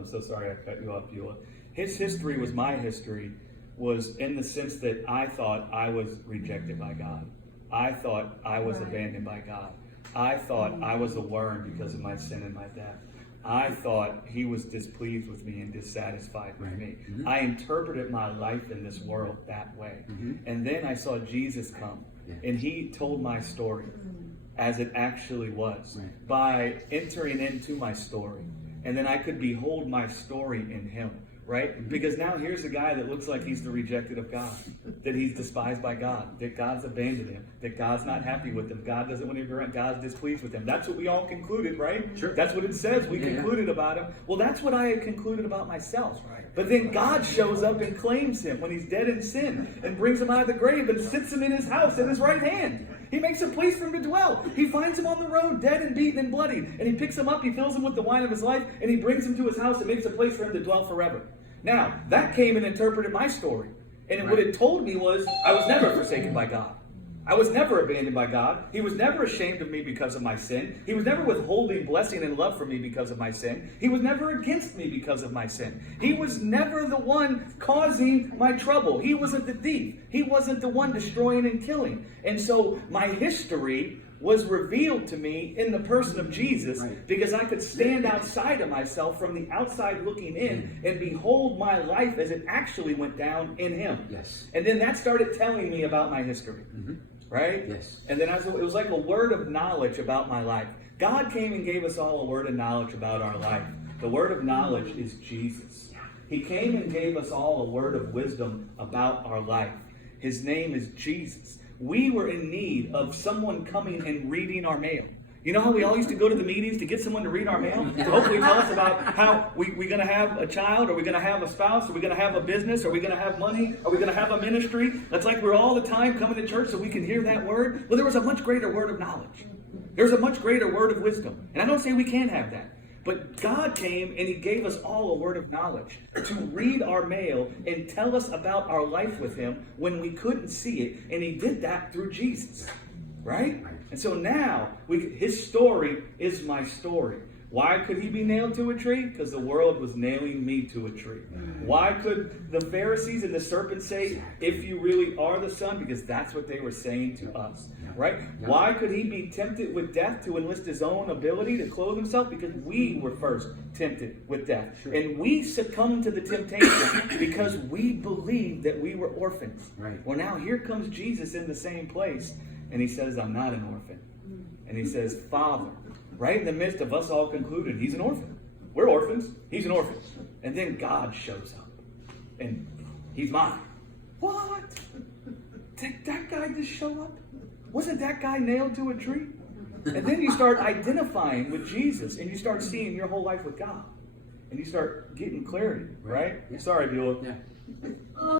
I'm so sorry I cut you off, Beulah. His history was my history, was in the sense that I thought I was rejected by God. I thought I was abandoned by God. I thought I was a worm because of my sin and my death. I thought he was displeased with me and dissatisfied with me. Mm-hmm. I interpreted my life in this world that way. Mm-hmm. And then I saw Jesus come, and he told my story as it actually was by entering into my story. And then I could behold my story in him. Right? Because now here's a guy that looks like he's the rejected of God, that he's despised by God, that God's abandoned him, that God's not happy with him, God doesn't want to be around, God's displeased with him. That's what we all concluded, right? Sure. That's what it says. We concluded about him. Well, that's what I had concluded about myself. But then God shows up and claims him when he's dead in sin and brings him out of the grave and sits him in his house at his right hand. He makes a place for him to dwell. He finds him on the road, dead and beaten and bloody, and he picks him up, he fills him with the wine of his life, and he brings him to his house and makes a place for him to dwell forever. Now, that came and interpreted my story. And what it told me was, I was never forsaken by God. I was never abandoned by God. He was never ashamed of me because of my sin. He was never withholding blessing and love from me because of my sin. He was never against me because of my sin. He was never the one causing my trouble. He wasn't the thief. He wasn't the one destroying and killing. And so my history was revealed to me in the person of Jesus, because I could stand outside of myself from the outside looking in and behold my life as it actually went down in him. Yes. And then that started telling me about my history. Right? Yes. And then it was like a word of knowledge about my life. God came and gave us all a word of knowledge about our life. The word of knowledge is Jesus. He came and gave us all a word of wisdom about our life. His name is Jesus. We were in need of someone coming and reading our mail. You know how we all used to go to the meetings to get someone to read our mail? To hopefully tell us about how we're going to have a child, or we're going to have a spouse, or we're going to have a business, or we're going to have money, or we're going to have a ministry. That's like we're all the time coming to church so we can hear that word. Well, there was a much greater word of knowledge. There's a much greater word of wisdom. And I don't say we can't have that. But God came and he gave us all a word of knowledge to read our mail and tell us about our life with him when we couldn't see it. And he did that through Jesus. Right? And so now, his story is my story. Why could he be nailed to a tree? Because the world was nailing me to a tree. Why could the Pharisees and the serpent say, if you really are the Son? Because that's what they were saying to us. Right? Why could he be tempted with death to enlist his own ability to clothe himself? Because we were first tempted with death. And we succumbed to the temptation because we believed that we were orphans. Well, now here comes Jesus in the same place. And he says, I'm not an orphan. And he says, Father, right in the midst of us all concluded, he's an orphan. We're orphans. He's an orphan. And then God shows up. And he's mine. What? Did that guy just show up? Wasn't that guy nailed to a tree? And then you start identifying with Jesus. And you start seeing your whole life with God. And you start getting clarity, right? Sorry, Beulah.